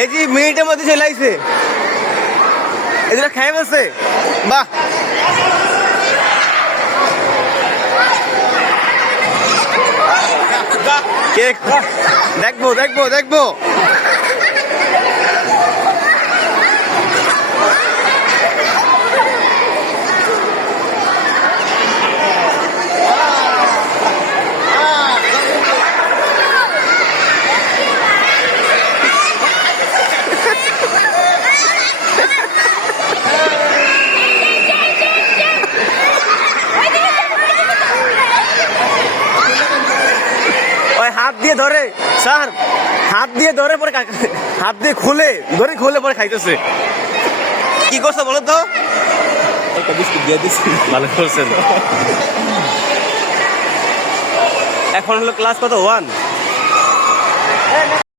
এই যে মিনিটের মধ্যে চলে আইছে, এগুলো খাই বলছে। বাহ, কেক দেখবো দেখবো দেখবো। হাত দিয়ে ধরে স্যার, হাত দিয়ে ধরে পরে হাত দিয়ে খুলে ধরে খুলে পরে খাইতেছে। কি করছো বলো তো? একটা বিস্কুট দিয়ে দিচ্ছি। ভালো করছেন। এখন হলো ক্লাস কত? 1।